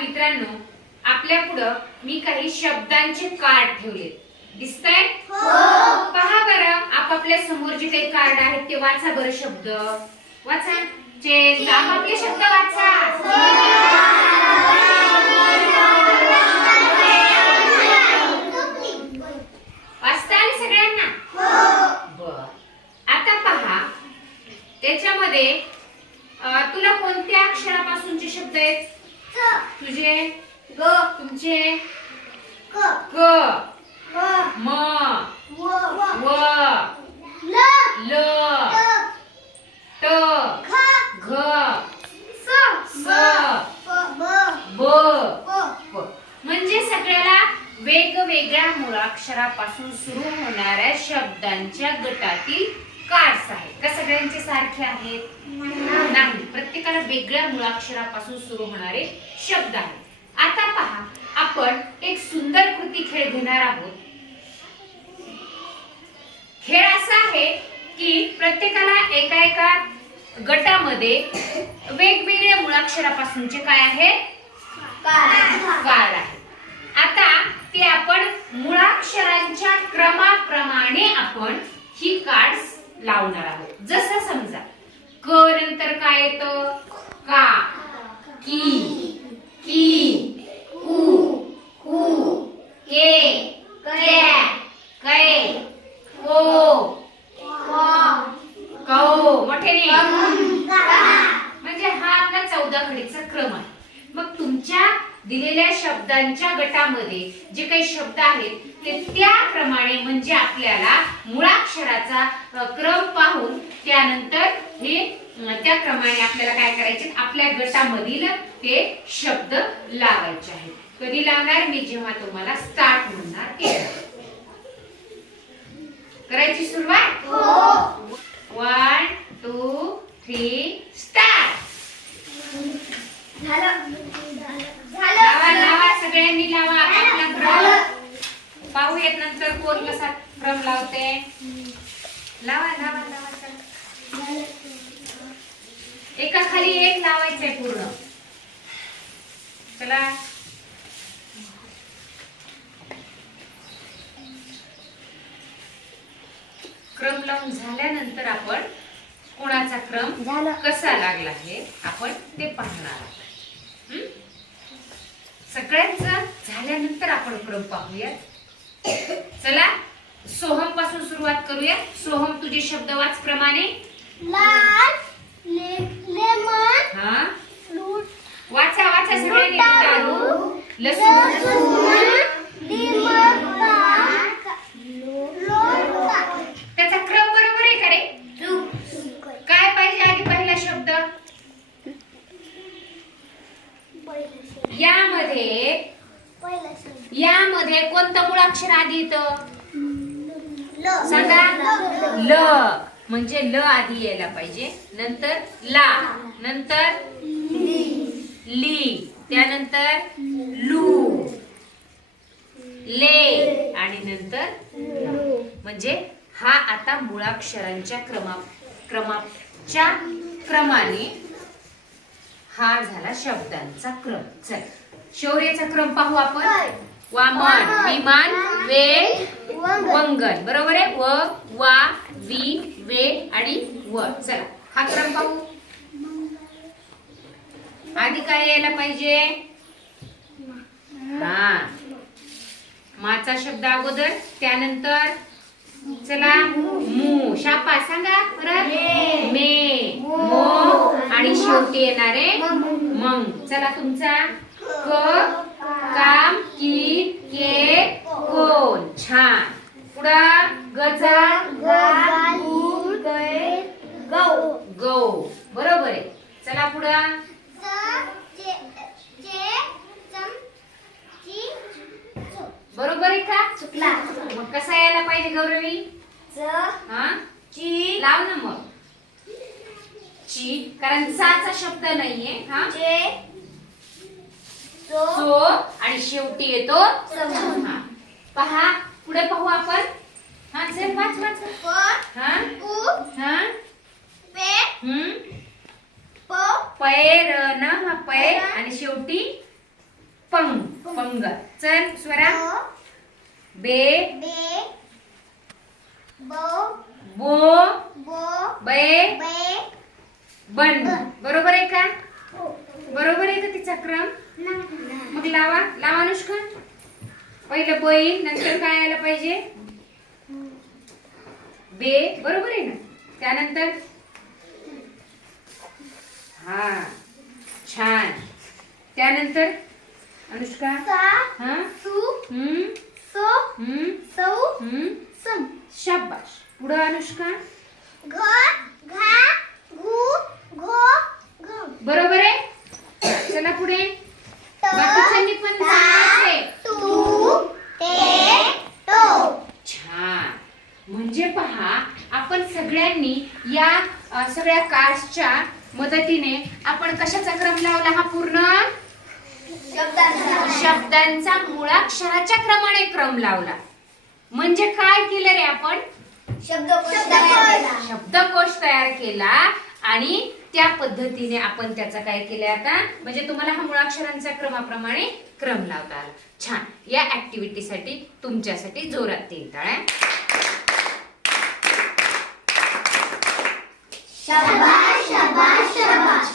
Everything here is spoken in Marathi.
मित्रांनो आपल्या पुढं मी काही शब्दांचे कार्ड ठेवले. दिसताय? पहा बरं आपापल्या समोर जे काही कार्ड आहेत ते वाचा बरं शब्द. वाचा. चेन आपापले शब्द वाचा. वाचता आले सगळ्यांना? बर. आता पहा त्याच्यामध्ये तुला कोणत्या अक्षरापासूनचे शब्द आहेत? तुझे तुमचे क. म. व. ल. ट. घ. स. ब. म्हणजे सगळ्याला वेगवेगळ्या मुळाक्षरापासून सुरू होणाऱ्या शब्दांच्या गटातील कार्ड्स आहेत का सगळ्यांचे सारखे आहेत? नाही. प्रत्येकाला वेगळ्या मुळाक्षरापासून सुरू होणारे शब्द आहेत. आता पहा आपण एक सुंदर कृती खेळ घेणार आहोत. खेळ असा आहे की प्रत्येकाला एका एका गटामध्ये वेगवेगळ्या मुळाक्षरापासूनचे काय आहे? कार्ड आहे. आता ते आपण मुळाक्षरांच्या क्रमाप्रमाणे आपण ही कार्ड लावणार आहोत जसं समजा. क नंतर काय येतं? का की? की कु कु के क्या कै को कौ मोठ्याने म्हणजे हा आपला चौदा खडीचा क्रम आहे मग तुमच्या दिलेल्या शब्दांच्या गटामध्ये जे काही शब्द आहेत ते त्याप्रमाणे म्हणजे आपल्याला मुळाक्षराचा क्रम पाहून त्यानंतर हे त्याप्रमाणे आपल्याला काय करायचे आपल्या गटामधील हे शब्द लावायचे आहेत. कधी लावणार? मी जेव्हा तुम्हाला स्टार्ट म्हणणार तेव्हा करायची सुरुवात? वन टू थ्री स्टार्ट लावा सगळ्यांनी लावा आपला क्रम पाहूयात नंतर कोण कसा क्रम लावते लावा लावा लावा. एका खाली एक लावायचंय पूर्ण चला क्रम लावून झाल्यानंतर आपण कोणाचा क्रम झालं. कसा लागला हे आपण ते पाहणार आहोत? सगळ्यांचं झाल्यानंतर आपण क्रम पाहूया चला सोहमपासून सुरुवात करूया सोहम तुझे शब्द वाच प्रमाणे हा? वाचा वाचा सगळ्यांनी लसूण लसूण लिंबा लोणचा त्याचा क्रम बरोबर आहे का रे काय पाहिजे आधी पहिला शब्द यामध्ये यामध्ये कोणतं मुळाक्षर आधी येतं? सांगा. ल. म्हणजे ल आधी यायला पाहिजे. नंतर ला. नंतर ली. त्यानंतर लू. ले. आणि नंतर म्हणजे हा आता मुळाक्षरांच्या क्रमा क्रमाच्या क्रमाने हा झाला शब्दांचा क्रम. चल शौर्याचा क्रम पाहू आपण. वामन विमान वे वंगण. बरोबर आहे? व वा वी वे आणि व. चला हा क्रम पाहू. आधी काय यायला पाहिजे? हा. माचा शब्द अगोदर त्यानंतर चला मू शापा सांगा परत. मे मो आणि शेवटी येणारे मग. चला तुमचा क काम की के कोण? छान. पुढं गजा गौ. गौ. बरोबर आहे. चला पुढं चे चे चम ची बरोबर आहे का चुकला. मग कसा यायला पाहिजे गौरवी? च हा? ची. लाव ना मग. ची कारण साचा शब्द नाहीये हा? चे. चो. चो आणि शेवटी येतो हा. पहा पुढे पाहू आपण. हा चल वाच वाच. प हा? हा? पे हम्म? प. पैर न हा पैर. आणि शेवटी पंग. पंग. चल स्वरा. ब बे बे बो बो बो बे बे बन बरोबर आहे का? हो. बरोबर आहे का तिचा क्रम? मग लावा. लावा अनुष्का. पहिलं बैल नंतर काय आलं पाहिजे? बे. बरोबर आहे ना? त्यानंतर? हा. छान. त्यानंतर? अनुष्का? हा? सु हम्म? सो हम्म. सौ हम्म. सम. शाबाश. पुढं अनुष्का? घ घा घु घो घ बरोबर आहे? चला पुढे. बाकीच्यांनी पण ते छान. म्हणजे पहा आपण सगळ्यांनी या अ, सगळ्या कार्ड्सच्या मदतीने आपण कशाचा क्रम लावला हा पूर्ण? शब्दांचा मुळाक्षराच्या क्रमाने क्रम लावला. म्हणजे काय केलं रे आपण? शब्दकोश शब्दकोश तयार केला आणि त्या पद्धतीने आपण त्याचा काय केलं आता? म्हणजे तुम्हाला हा मुळाक्षरांचा क्रमाप्रमाणे क्रम लावता आला. छान. या ऍक्टिव्हिटीसाठी तुमच्यासाठी जोरात तीन टाळ्या शबाश शबाश शबाश